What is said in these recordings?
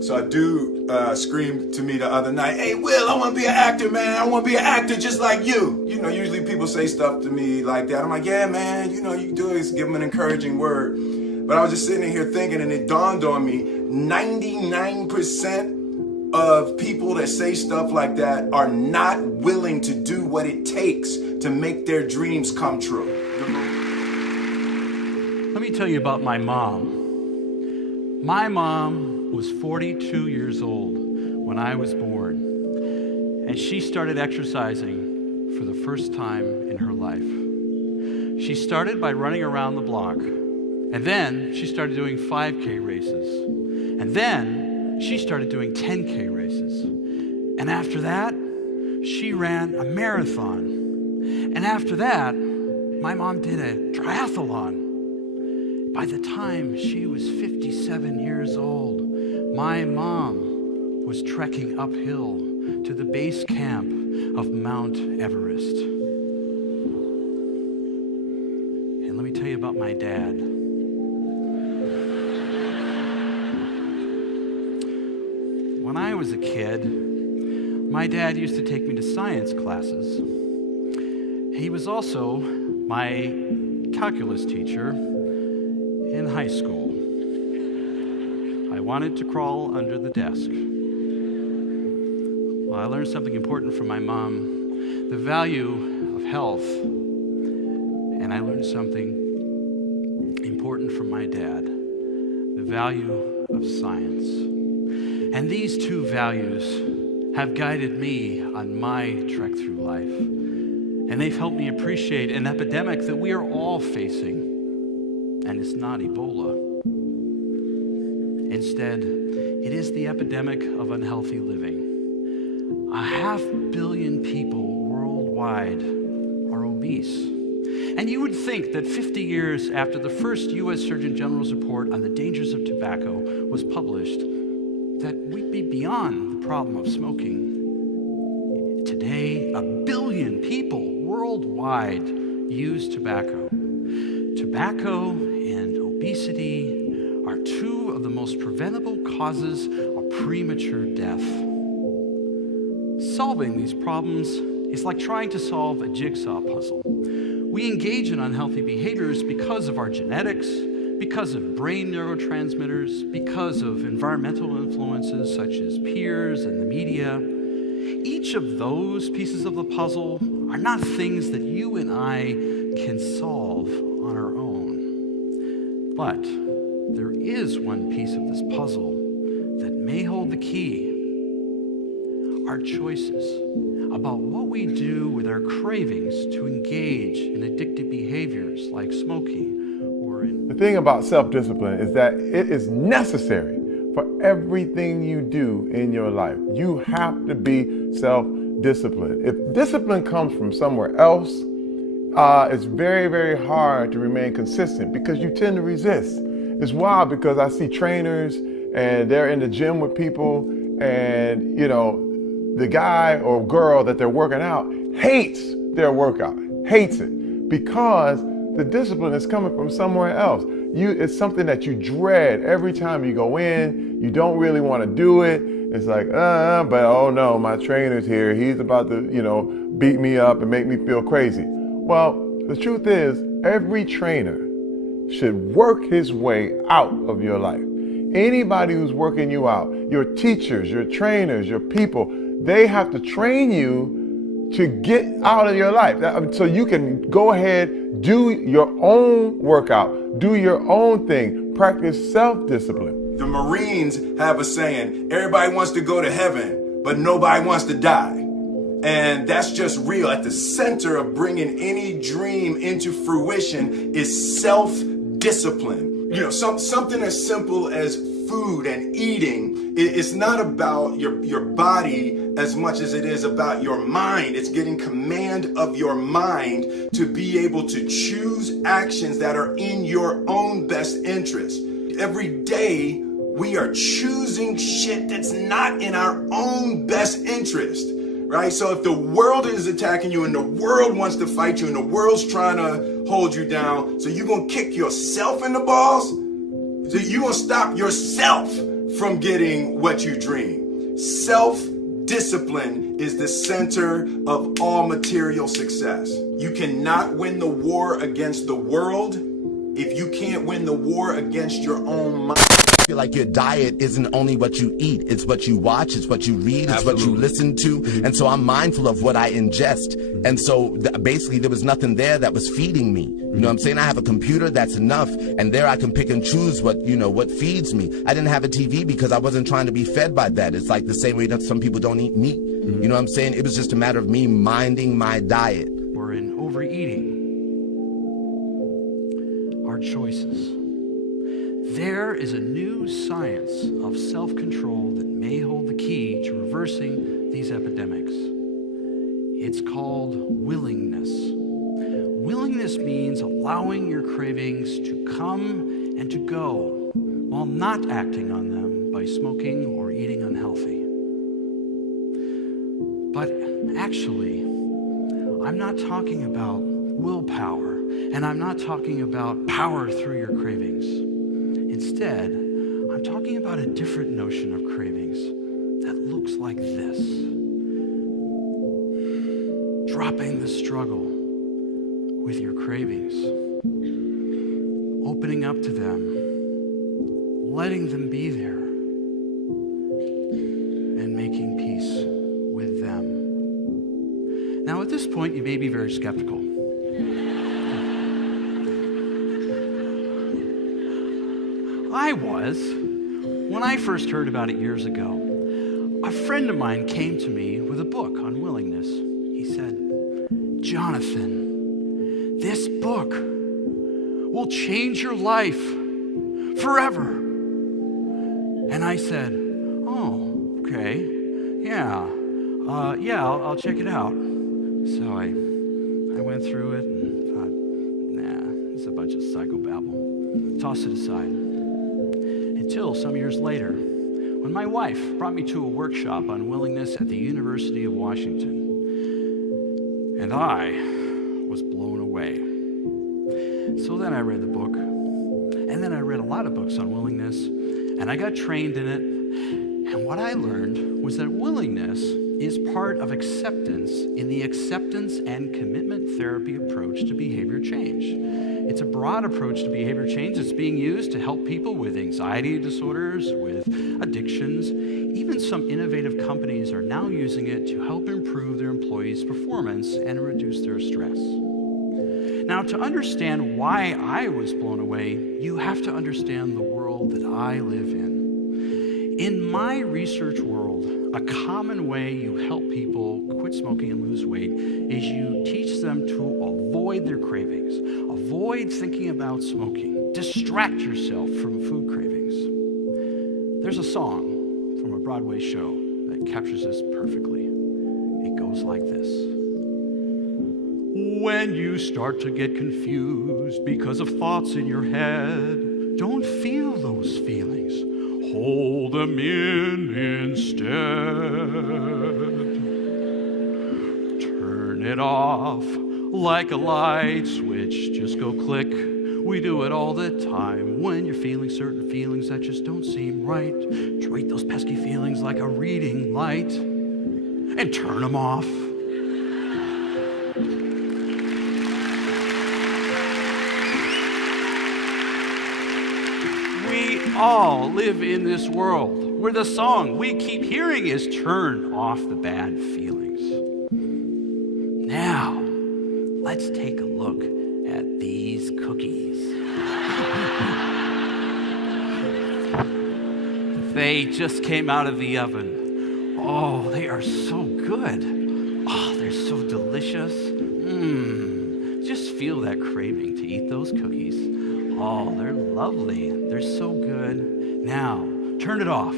So a dude screamed to me the other night, "Hey, Will, I want to be an actor, man. I want to be an actor just like you." You know, usually people say stuff to me like that. I'm like, "Yeah, man, you know, you can do it. Give them an encouraging word." But I was just sitting here thinking, and it dawned on me, 99% of people that say stuff like that are not willing to do what it takes to make their dreams come true. Let me tell you about my mom. My mom was 42 years old when I was born, and she started exercising for the first time in her life. She started by running around the block, and then she started doing 5K races, and then she started doing 10K races, and after that, she ran a marathon, and after that, my mom did a triathlon. By the time she was 57 years old, my mom was trekking uphill to the base camp of Mount Everest. And let me tell you about my dad. When I was a kid, my dad used to take me to science classes. He was also my calculus teacher in high school. I wanted to crawl under the desk. Well, I learned something important from my mom, the value of health, and I learned something important from my dad, the value of science. And these two values have guided me on my trek through life, and they've helped me appreciate an epidemic that we are all facing. And it's not Ebola. Instead, it is the epidemic of unhealthy living. 500 million people worldwide are obese. And you would think that 50 years after the first U.S. Surgeon General's report on the dangers of tobacco was published, that we'd be beyond the problem of smoking. Today, 1 billion people worldwide use tobacco. Tobacco and obesity are two of the most preventable causes of premature death. Solving these problems is like trying to solve a jigsaw puzzle. We engage in unhealthy behaviors because of our genetics, because of brain neurotransmitters, because of environmental influences such as peers and the media. Each of those pieces of the puzzle are not things that you and I can solve on our own. But there is one piece of this puzzle that may hold the key. Our choices about what we do with our cravings to engage in addictive behaviors like smoking or in... The thing about self-discipline is that it is necessary for everything you do in your life. You have to be self-disciplined. If discipline comes from somewhere else, it's very, very hard to remain consistent because you tend to resist. It's wild because I see trainers and they're in the gym with people, and you know, the guy or girl that they're working out hates their workout, hates it, because the discipline is coming from somewhere else. It's something that you dread every time you go in. You don't really want to do it. It's like, but oh no, my trainer's here. He's about to, beat me up and make me feel crazy. Well, the truth is, every trainer should work his way out of your life. Anybody who's working you out, your teachers, your trainers, your people, they have to train you to get out of your life. So you can go ahead, do your own workout, do your own thing, practice self-discipline. The Marines have a saying, everybody wants to go to heaven, but nobody wants to die. And that's just real. At the center of bringing any dream into fruition is self-discipline. Something as simple as food and eating. It's not about your body as much as it is about your mind. It's getting command of your mind to be able to choose actions that are in your own best interest. Every day, we are choosing shit that's not in our own best interest. Right? So if the world is attacking you and the world wants to fight you and the world's trying to hold you down, so you're going to kick yourself in the balls? So you're going to stop yourself from getting what you dream. Self-discipline is the center of all material success. You cannot win the war against the world if you can't win the war against your own mind. I feel like your diet isn't only what you eat, it's what you watch, it's what you read, it's what you listen to. And so I'm mindful of what I ingest. And so basically there was nothing there that was feeding me. You know what I'm saying? I have a computer, that's enough. And there I can pick and choose what, what feeds me. I didn't have a TV because I wasn't trying to be fed by that. It's like the same way that some people don't eat meat. You know what I'm saying? It was just a matter of me minding my diet. Or in overeating. Our choices. There is a new science of self-control that may hold the key to reversing these epidemics. It's called willingness. Willingness means allowing your cravings to come and to go while not acting on them by smoking or eating unhealthy. But actually, I'm not talking about willpower, and I'm not talking about power through your cravings. Instead, I'm talking about a different notion of cravings that looks like this. Dropping the struggle with your cravings, opening up to them, letting them be there, and making peace with them. Now, at this point, you may be very skeptical. I was, when I first heard about it years ago. A friend of mine came to me with a book on willingness. He said, "Jonathan, this book will change your life forever." And I said, "Oh, okay, yeah, I'll check it out." So I went through it and thought, nah, it's a bunch of psychobabble. Tossed it aside. Until some years later, when my wife brought me to a workshop on willingness at the University of Washington. And I was blown away. So then I read the book, and then I read a lot of books on willingness, and I got trained in it. And what I learned was that willingness is part of acceptance in the acceptance and commitment therapy approach to behavior change. It's a broad approach to behavior change that's being used to help people with anxiety disorders, with addictions. Even some innovative companies are now using it to help improve their employees' performance and reduce their stress. Now, to understand why I was blown away, you have to understand the world that I live in. In my research world, a common way you help people quit smoking and lose weight is you teach them to avoid their cravings, avoid thinking about smoking, distract yourself from food cravings. There's a song from a Broadway show that captures this perfectly. It goes like this. When you start to get confused because of thoughts in your head, don't feel those feelings. Hold them in instead. Turn it off like a light switch. Just go click. We do it all the time when you're feeling certain feelings that just don't seem right. Treat those pesky feelings like a reading light and turn them off. We all live in this world where the song we keep hearing is turn off the bad feelings. Now, let's take a look at these cookies. They just came out of the oven. Oh, they are so good. Oh, they're so delicious. Just feel that craving to eat those cookies. Oh, they're lovely. They're so good. Now, turn it off.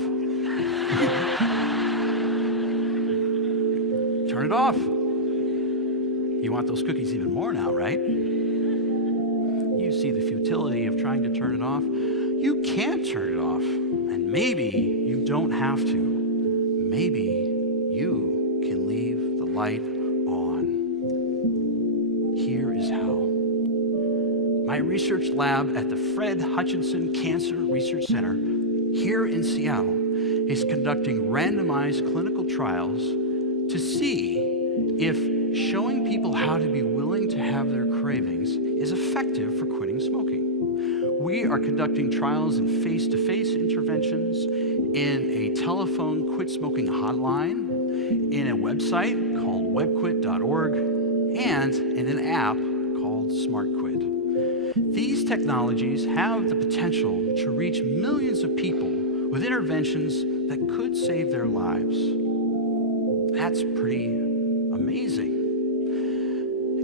Turn it off. You want those cookies even more now, right? You see the futility of trying to turn it off. You can't turn it off. And maybe you don't have to. Maybe you can leave the light on. Here is how. My research lab at the Fred Hutchinson Cancer Research Center here in Seattle is conducting randomized clinical trials to see if showing people how to be willing to have their cravings is effective for quitting smoking. We are conducting trials in face-to-face interventions, in a telephone quit smoking hotline, in a website called webquit.org, and in an app called SmartQuit. These technologies have the potential to reach millions of people with interventions that could save their lives. That's pretty amazing.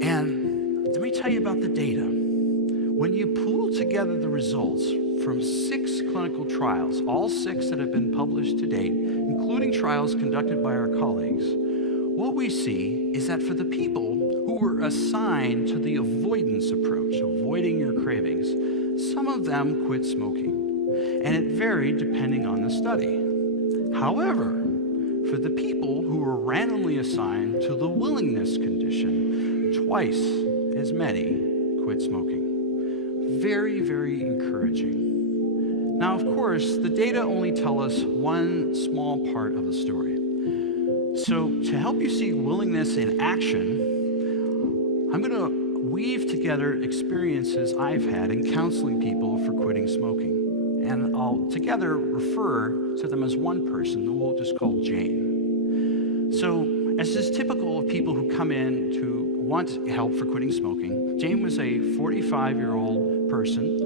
And let me tell you about the data. When you pool together the results from 6 clinical trials, all 6 that have been published to date, including trials conducted by our colleagues, what we see is that for the people who were assigned to the avoidance approach, avoiding your cravings, some of them quit smoking, and it varied depending on the study. However, for the people who were randomly assigned to the willingness condition, twice as many quit smoking. Very, very encouraging. Now, of course, the data only tell us one small part of the story. So to help you see willingness in action, I'm going to weave together experiences I've had in counseling people for quitting smoking. And I'll together refer to them as one person that we'll just call Jane. So as is typical of people who come in to want help for quitting smoking, Jane was a 45-year-old person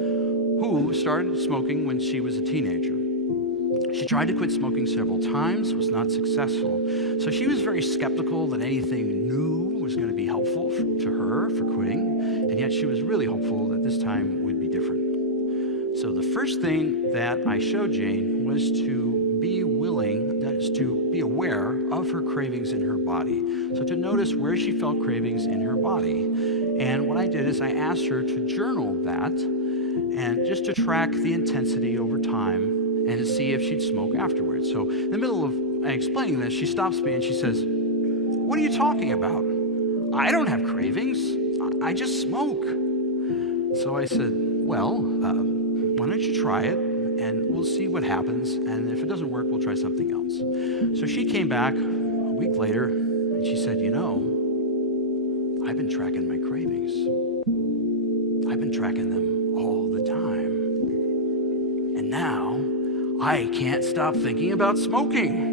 who started smoking when she was a teenager. She tried to quit smoking several times, was not successful. So she was very skeptical that anything new was going to be helpful to her for quitting, and yet she was really hopeful that this time would be different. So the first thing that I showed Jane was to be willing, that is to be aware of her cravings in her body. So to notice where she felt cravings in her body. And what I did is I asked her to journal that, and just to track the intensity over time, and to see if she'd smoke afterwards. So in the middle of explaining this, she stops me and she says, "What are you talking about? I don't have cravings. I just smoke." So I said, "Well, why don't you try it, and we'll see what happens, and if it doesn't work, we'll try something else." So she came back a week later, and she said, "You know, I've been tracking my cravings. I've been tracking them all the time. And now, I can't stop thinking about smoking.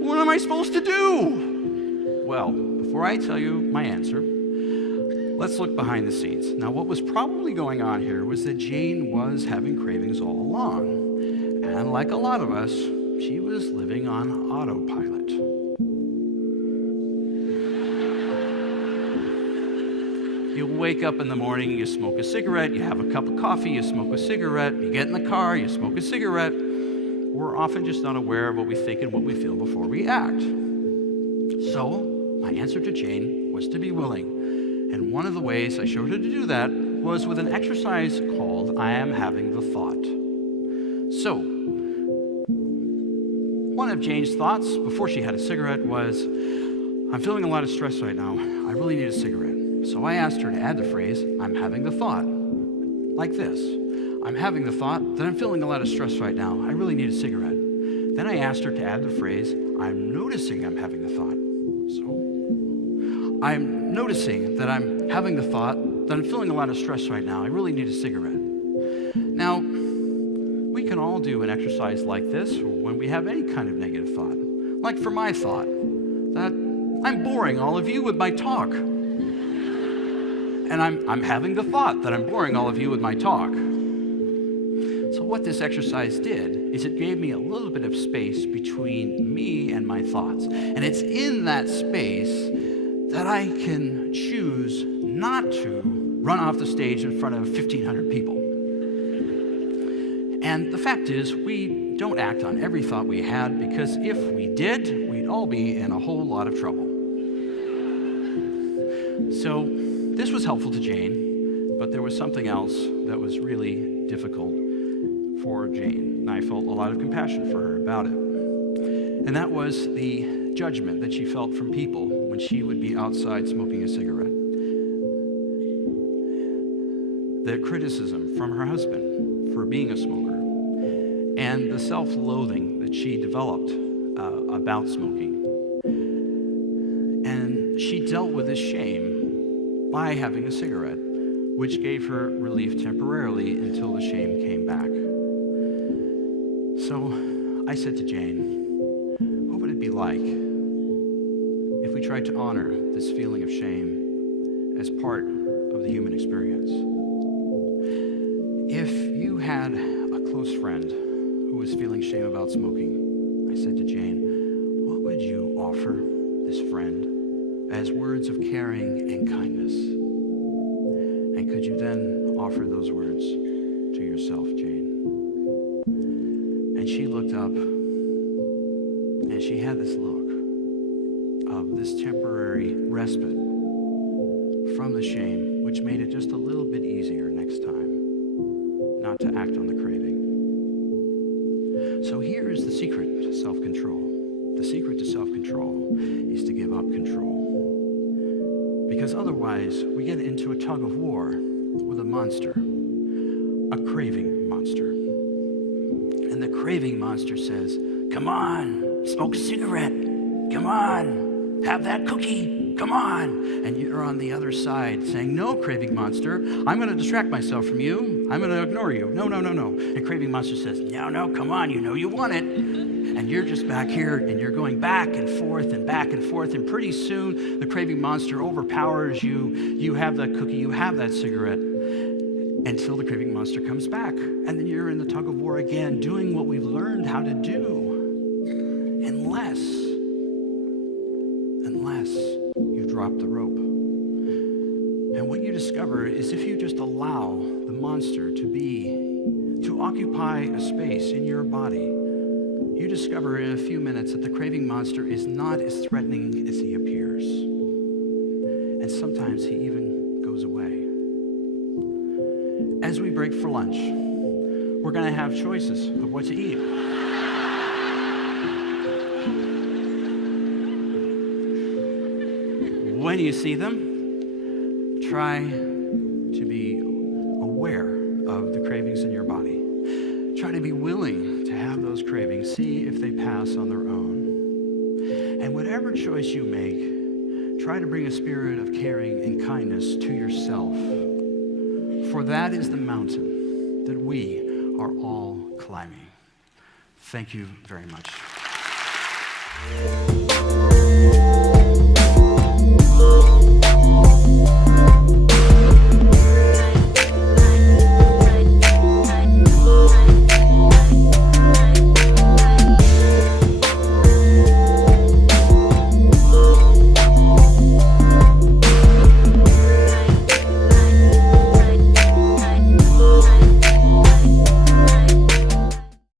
What am I supposed to do?" Well, before I tell you my answer, let's look behind the scenes. Now, what was probably going on here was that Jane was having cravings all along. And like a lot of us, she was living on autopilot. You wake up in the morning, you smoke a cigarette, you have a cup of coffee, you smoke a cigarette, you get in the car, you smoke a cigarette. We're often just not aware of what we think and what we feel before we act. So, my answer to Jane was to be willing. And one of the ways I showed her to do that was with an exercise called I Am Having the Thought. So, one of Jane's thoughts before she had a cigarette was, "I'm feeling a lot of stress right now. I really need a cigarette." So I asked her to add the phrase, "I'm having the thought," like this. "I'm having the thought that I'm feeling a lot of stress right now. I really need a cigarette." Then I asked her to add the phrase, "I'm noticing I'm having the thought." So, "I'm noticing that I'm having the thought that I'm feeling a lot of stress right now. I really need a cigarette." Now, we can all do an exercise like this when we have any kind of negative thought. Like for my thought, that I'm boring all of you with my talk. And I'm having the thought that I'm boring all of you with my talk. So what this exercise did is it gave me a little bit of space between me and my thoughts. And it's in that space that I can choose not to run off the stage in front of 1,500 people. And the fact is, we don't act on every thought we had, because if we did, we'd all be in a whole lot of trouble. So this was helpful to Jane, but there was something else that was really difficult for Jane, and I felt a lot of compassion for her about it. And that was the judgment that she felt from people when she would be outside smoking a cigarette. The criticism from her husband, for being a smoker and the self-loathing that she developed about smoking. And she dealt with this shame by having a cigarette, which gave her relief temporarily until the shame came back. So I said to Jane, what would it be like if we tried to honor this feeling of shame as part of the human experience? If you had a close friend who was feeling shame about smoking, I said to Jane, what would you offer this friend as words of caring and kindness? And could you then offer those words to yourself, Jane? And she looked up and she had this look of this temporary respite from the shame, which made it just a little bit easier next time not to act on the craving. So here is the secret to self-control. The secret to self-control is to give up control. Because otherwise, we get into a tug of war with a monster, a craving monster. And the craving monster says, come on, smoke a cigarette. Come on, have that cookie. Come on. And you're on the other side saying, no, craving monster, I'm going to distract myself from you. I'm going to ignore you. No, no, no, no. And craving monster says, no, no, come on, you know you want it. And you're just back here, and you're going back and forth and back and forth, and pretty soon the craving monster overpowers you. You have that cookie, you have that cigarette, until the craving monster comes back. And then you're in the tug of war again, doing what we've learned how to do. Unless you drop the rope. And what you discover is if you just allow the monster to occupy a space in your body, you discover in a few minutes that the craving monster is not as threatening as he appears. And sometimes he even goes away. As we break for lunch, we're going to have choices of what to eat. When you see them, try to be aware of the cravings in your body. Try to be willing to have those cravings, see if they pass on their own. And whatever choice you make, try to bring a spirit of caring and kindness to yourself. For that is the mountain that we are all climbing. Thank you very much.